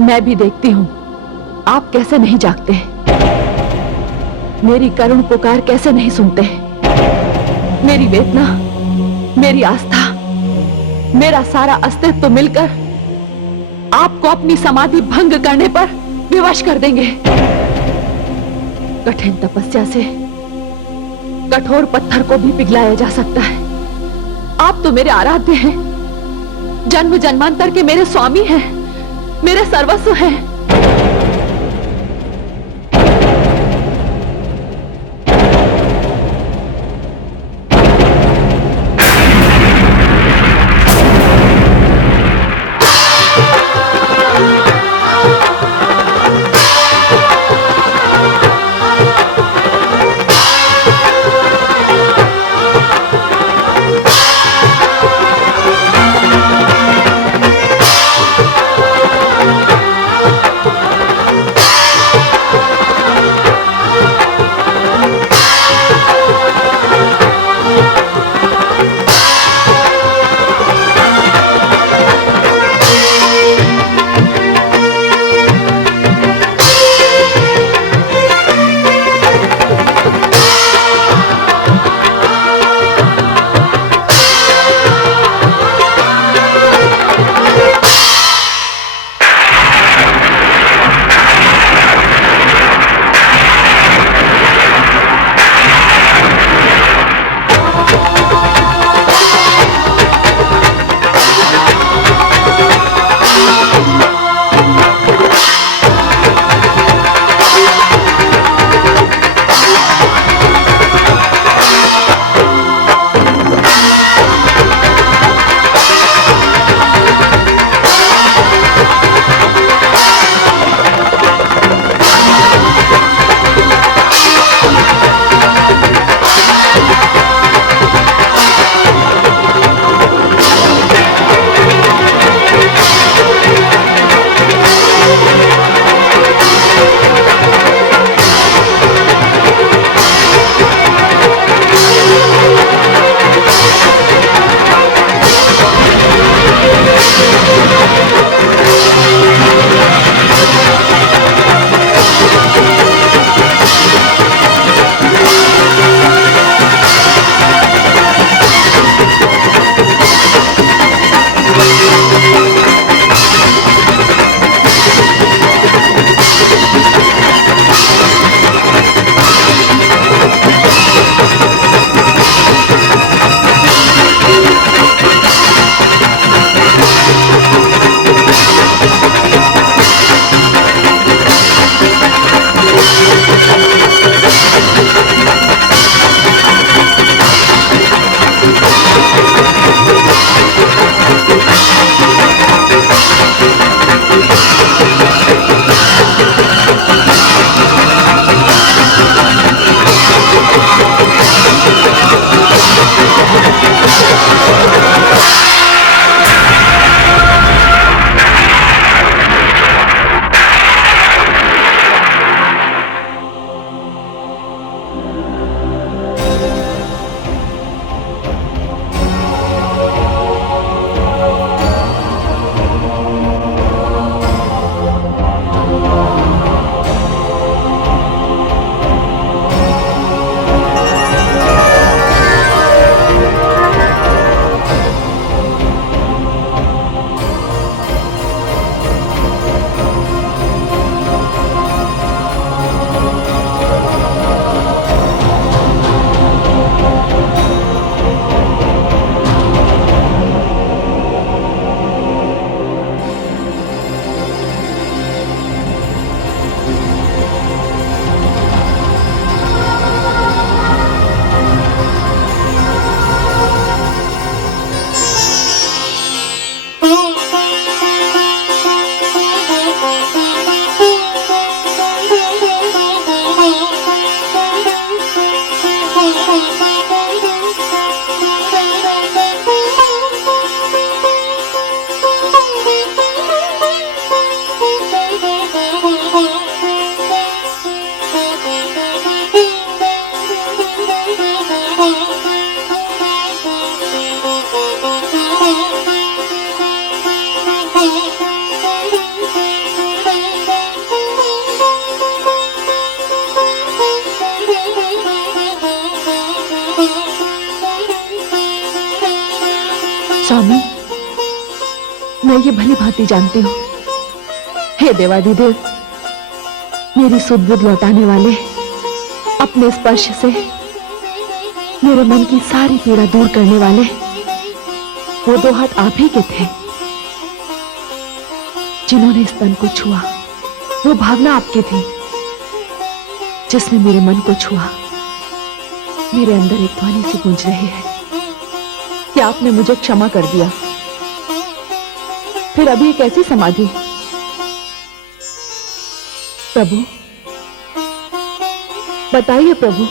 मैं भी देखती हूं आप कैसे नहीं जागते, मेरी करुण पुकार कैसे नहीं सुनते। मेरी वेदना, मेरी आस्था, मेरा सारा अस्तित्व मिलकर आपको अपनी समाधि भंग करने पर विवश कर देंगे। कठिन तपस्या से कठोर पत्थर को भी पिघलाया जा सकता है। आप तो मेरे आराध्य हैं, जन्म जन्मांतर के मेरे स्वामी हैं, मेरे सर्वस्व हैं। स्वामी, मैं ये भली भांति जानती हूं, हे देवाधिदेव, मेरी सुध-बुध लौटाने वाले, अपने स्पर्श से मेरे मन की सारी पीड़ा दूर करने वाले वो दो हाथ आप ही के थे। जिन्होंने इस तन को छुआ, वो भावना आपकी थी जिसने मेरे मन को छुआ। मेरे अंदर एक ध्वनि सी गूंज रही है कि आपने मुझे क्षमा कर दिया। फिर अभी एक ऐसी समाधि, प्रभु बताइए प्रभु,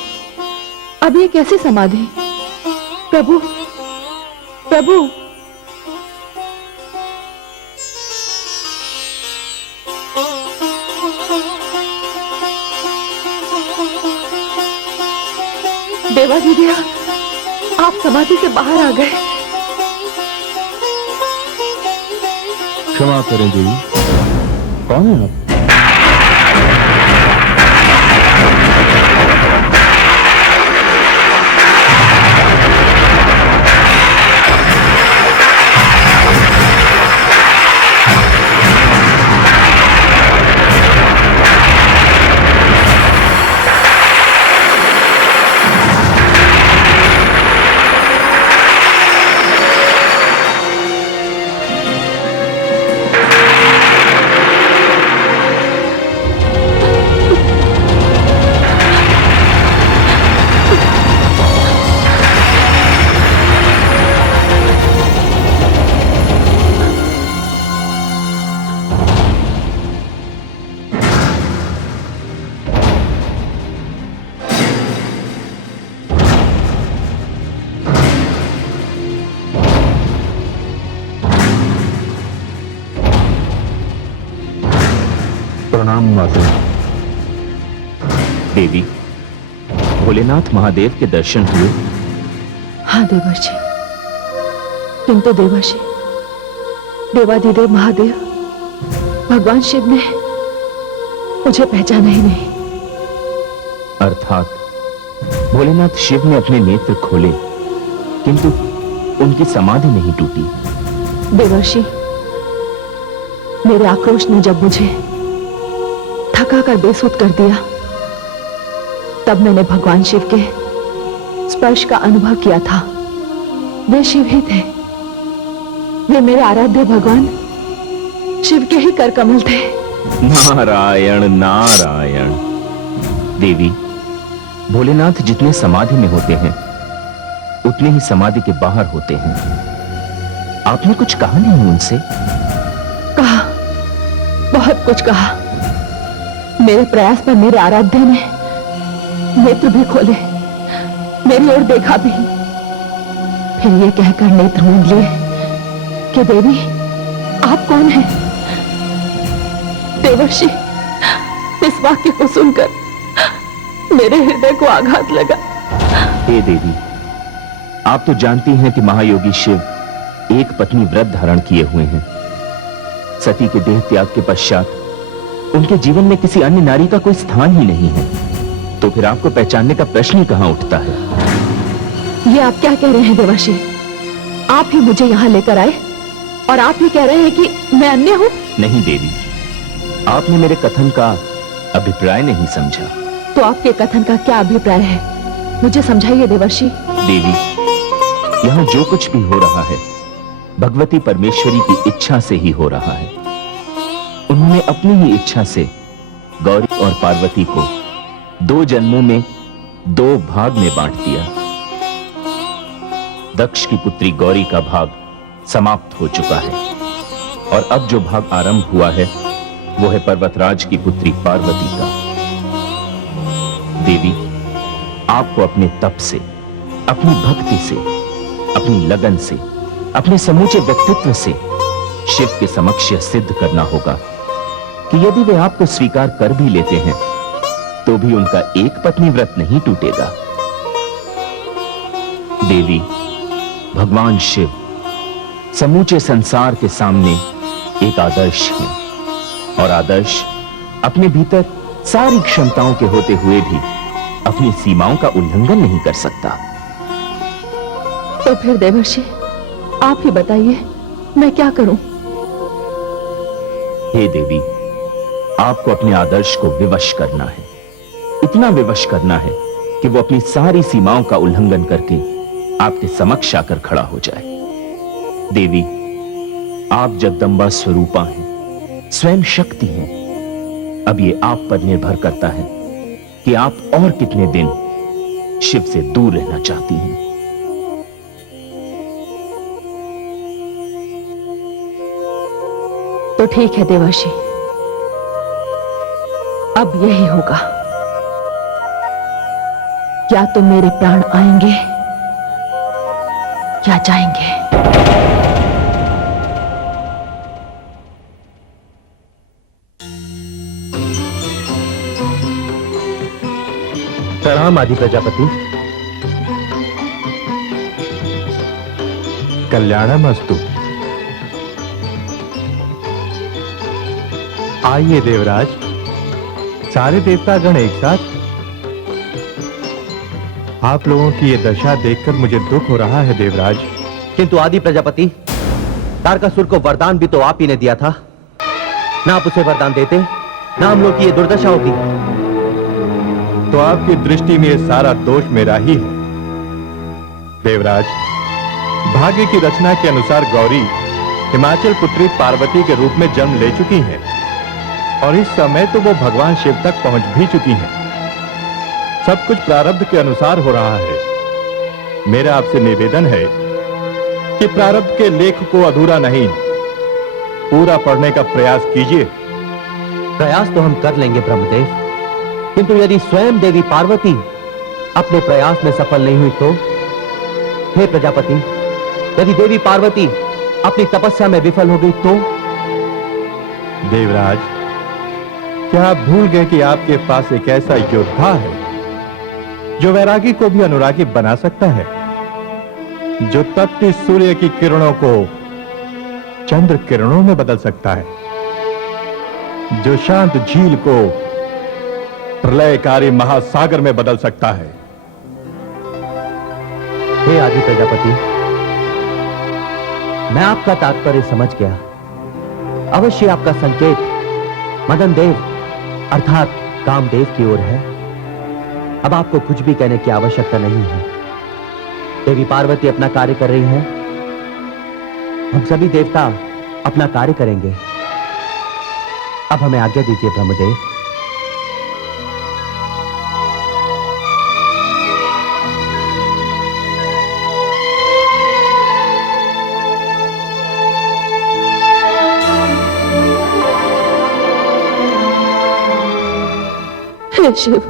अभी एक ऐसी समाधि, प्रभु प्रभु। देवाधिदेव, आप समाधि से बाहर आ गए। क्षमा करें देवी, कौन है आप? प्रणाम माता। देवी, भोलेनाथ महादेव के दर्शन हुए? हाँ देवर्षि, किंतु देवर्षि, देवाधिदेव महादेव भगवान शिव ने मुझे पहचाना ही नहीं। अर्थात भोलेनाथ शिव ने अपने नेत्र खोले, किंतु उनकी समाधि नहीं टूटी। देवर्षि, मेरे आक्रोश ने जब मुझे थका कर बेसुध कर दिया, तब मैंने भगवान शिव के स्पर्श का अनुभव किया था। वे शिव ही थे, वे मेरे आराध्य भगवान शिव के ही कर कमल थे। नारायण नारायण। देवी, भोलेनाथ जितने समाधि में होते हैं, उतने ही समाधि के बाहर होते हैं। आपने कुछ कहा नहीं उनसे? कहा, बहुत कुछ कहा। मेरे प्रयास पर मेरे आराध्य ने नेत्र भी खोले, मेरी ओर देखा भी, फिर ये कहकर नेत्र मूंद लिए कि देवी आप कौन हैं? देवर्षि, इस वाक्य को सुनकर मेरे हृदय को आघात लगा। हे देवी, आप तो जानती हैं कि महायोगी शिव एक पत्नी व्रत धारण किए हुए हैं। सती के देह त्याग के पश्चात उनके जीवन में किसी अन्य नारी का कोई स्थान ही नहीं है, तो फिर आपको पहचानने का प्रश्न ही कहां उठता है? ये आप क्या कह रहे हैं देवर्षि? आप ही मुझे यहां लेकर आए और आप ही कह रहे हैं कि मैं अन्य हूं? नहीं देवी, आपने मेरे कथन का अभिप्राय नहीं समझा। तो आपके कथन का क्या अभिप्राय है, मुझे समझाइए देवर्षि। देवी, यहां जो कुछ भी हो रहा है, भगवती परमेश्वरी की इच्छा से ही हो रहा है। उन्होंने अपनी ही इच्छा से गौरी और पार्वती को 2 जन्मों में 2 भाग में बांट दिया। दक्ष की पुत्री गौरी का भाग समाप्त हो चुका है और अब जो भाग आरंभ हुआ है वो है पर्वतराज की पुत्री पार्वती का। देवी, आपको अपने तप से, अपनी भक्ति से, अपनी लगन से, अपने समूचे व्यक्तित्व से शिव के समक्ष यह सिद्ध करना होगा कि यदि वे आपको स्वीकार कर भी लेते हैं तो भी उनका एक पत्नी व्रत नहीं टूटेगा। देवी, भगवान शिव समूचे संसार के सामने एक आदर्श है, और आदर्श अपने भीतर सारी क्षमताओं के होते हुए भी अपनी सीमाओं का उल्लंघन नहीं कर सकता। तो फिर देवर्षि, आप ही बताइए, मैं क्या करूं? हे देवी, आपको अपने आदर्श को विवश करना है। इतना विवश करना है कि वो अपनी सारी सीमाओं का उल्लंघन करके आपके समक्ष आकर खड़ा हो जाए। देवी, आप जगदम्बा स्वरूपा हैं, स्वयं शक्ति हैं। अब ये आप पर निर्भर करता है कि आप और कितने दिन शिव से दूर रहना चाहती हैं। तो ठीक है देवर्षि, अब यही होगा। या तो मेरे प्राण आएंगे या जाएंगे। प्रणाम आदि प्रजापति। कल्याणमस्तु। आइए देवराज, सारे देवतागण एक साथ। आप लोगों की ये दशा देखकर मुझे दुख हो रहा है देवराज। किंतु आदि प्रजापति, तारकासुर को वरदान भी तो आप ही ने दिया था। ना आप उसे वरदान देते, ना हम लोग की ये दुर्दशा होती। तो आपकी दृष्टि में ये सारा दोष मेरा ही है देवराज। भाग्य की रचना के अनुसार गौरी हिमाचल पुत्री पार्वती के रूप में जन्म ले चुकी हैं और इस समय तो वो भगवान शिव तक पहुंच भी चुकी हैं। सब कुछ प्रारब्ध के अनुसार हो रहा है। मेरा आपसे निवेदन है कि प्रारब्ध के लेख को अधूरा नहीं, पूरा पढ़ने का प्रयास कीजिए। प्रयास तो हम कर लेंगे ब्रह्मदेव, किंतु यदि स्वयं देवी पार्वती अपने प्रयास में सफल नहीं हुई तो? हे प्रजापति, यदि देवी पार्वती अपनी तपस्या में विफल हो गई तो? देवराज, क्या आप भूल गए कि आपके पास एक ऐसा योद्धा है जो वैरागी को भी अनुरागी बना सकता है, जो तपती सूर्य की किरणों को चंद्र किरणों में बदल सकता है, जो शांत झील को प्रलयकारी महासागर में बदल सकता है। हे आदि प्रजापति, मैं आपका तात्पर्य समझ गया। अवश्य आपका संकेत मदन देव अर्थात कामदेव की ओर है। अब आपको कुछ भी कहने की आवश्यकता नहीं है। देवी पार्वती अपना कार्य कर रही है, हम सभी देवता अपना कार्य करेंगे। अब हमें आज्ञा दीजिए ब्रह्मदेव। हे शिव,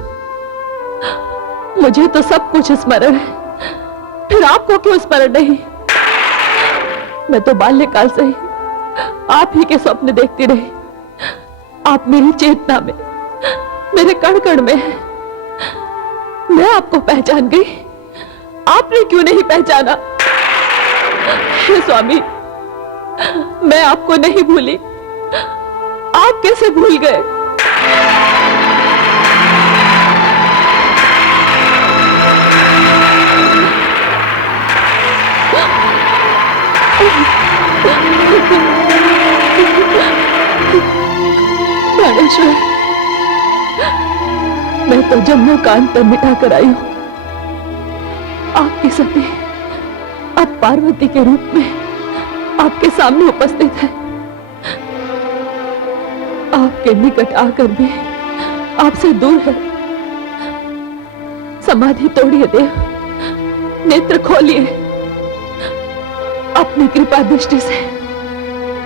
मुझे तो सब कुछ स्मरण है, फिर आपको क्यों स्मरण नहीं? मैं तो बाल्यकाल से ही आप ही के स्वप्न देखती रही। आप मेरी चेतना में, मेरे कण कण में हैं। मैं आपको पहचान गई, आपने क्यों नहीं पहचाना? हे स्वामी, मैं आपको नहीं भूली, आप कैसे भूल गए? प्राणेश्वर, मैं तो जम्मू का अंतर मिटा कर आई हूं। आपकी सती अब पार्वती के रूप में आपके सामने उपस्थित है। आपके निकट आकर भी आपसे दूर है। समाधि तोड़िए देव, नेत्र खोलिए। अपनी कृपा दृष्टि से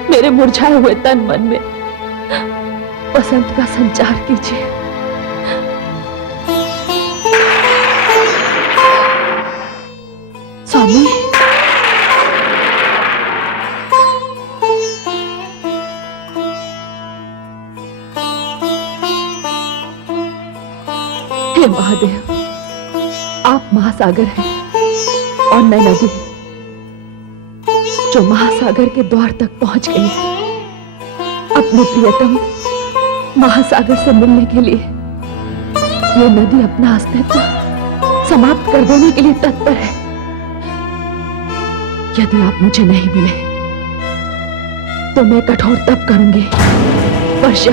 मेरे मुरझाए हुए तन मन में वसंत का संचार कीजिए। स्वामी, हे महादेव, आप महासागर हैं और मैं नदी जो महासागर के द्वार तक पहुंच गई है। अपने प्रियतम महासागर से मिलने के लिए ये नदी अपना अस्तित्व समाप्त कर देने के लिए तत्पर है। यदि आप मुझे नहीं मिले तो मैं कठोर तप करूंगी, वर्षा,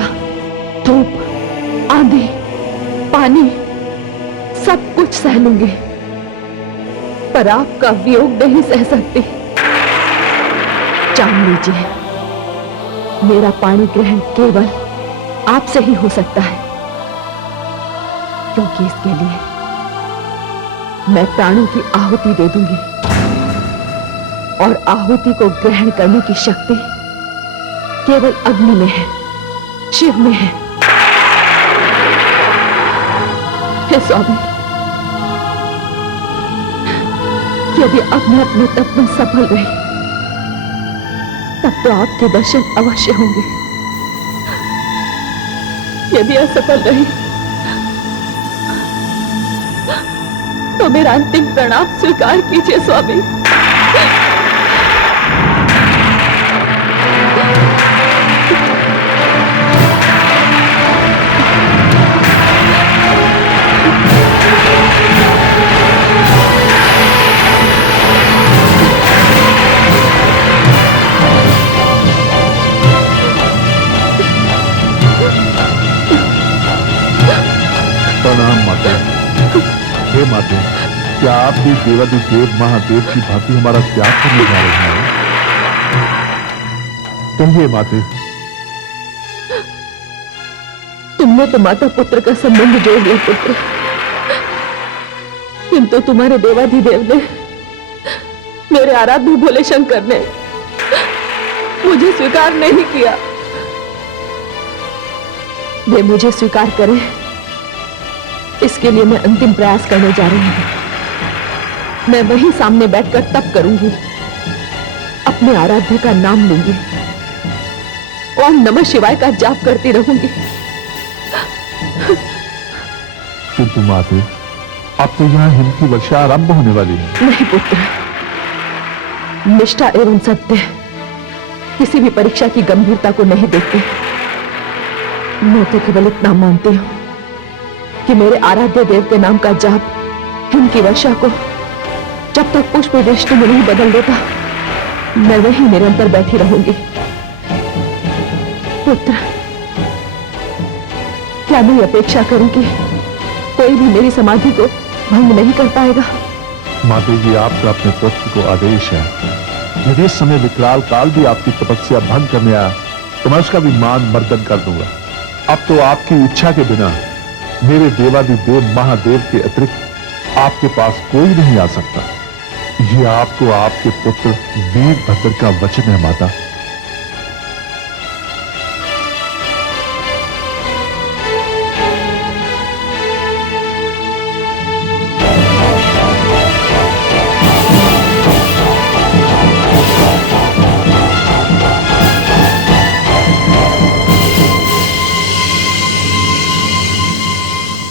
धूप, आंधी, पानी सब कुछ सह लूंगी, पर आपका वियोग नहीं सह सकती। जान लीजिए, मेरा पाणी ग्रहण केवल आपसे ही हो सकता है, क्योंकि इसके लिए मैं प्राणों की आहुति दे दूंगी और आहुति को ग्रहण करने की शक्ति केवल अग्नि में है, शिव में है। हे स्वामी, यदि अब मैं अपने तप में सफल रही तब तो आपके दर्शन अवश्य होंगे, यदि असफल रही तो मेरा अंतिम प्रणाम स्वीकार कीजिए स्वामी। प्रणाम माता। हे माता, क्या आप भी देवादिदेव महादेव की भांति हमारा त्याग करने जा रहे हैं? कहिए माते। तुमने तो माता पुत्र का संबंध जोड़ लिया पुत्र, किंतु तुम्हारे देवाधिदेव ने, मेरे आराध्य भोले शंकर ने मुझे स्वीकार नहीं किया। वे मुझे स्वीकार करें, इसके लिए मैं अंतिम प्रयास करने जा रही हूं। मैं वहीं सामने बैठकर तप करूंगी, अपने आराध्य का नाम लूंगी, ओम नमः शिवाय का जाप करती रहूंगी। किंतु माते, अब तो यहाँ हिम की वर्षा आरंभ होने वाली है। नहीं पुत्र, निष्ठा एवं सत्य किसी भी परीक्षा की गंभीरता को नहीं देखते। मैं तो केवल इतना मानती हूं कि मेरे आराध्य देव के नाम का जाप हिम की वर्षा को जब तक पुष्प वृष्टि में नहीं बदल देता, मैं वहीं निरंतर बैठी रहूंगी। पुत्र, क्या मैं अपेक्षा करूं कि कोई भी मेरी समाधि को भंग नहीं कर पाएगा? माते जी, आपका अपने पुत्र को आदेश है, यदि इस समय विकराल काल भी आपकी तपस्या भंग करने आया तो मैं उसका भी मान मर्दन कर दूंगा। अब तो आपकी इच्छा के बिना मेरे देवादिदेव महादेव के अतिरिक्त आपके पास कोई नहीं आ सकता। ये आपको आपके पुत्र वीरभद्र का वचन है माता।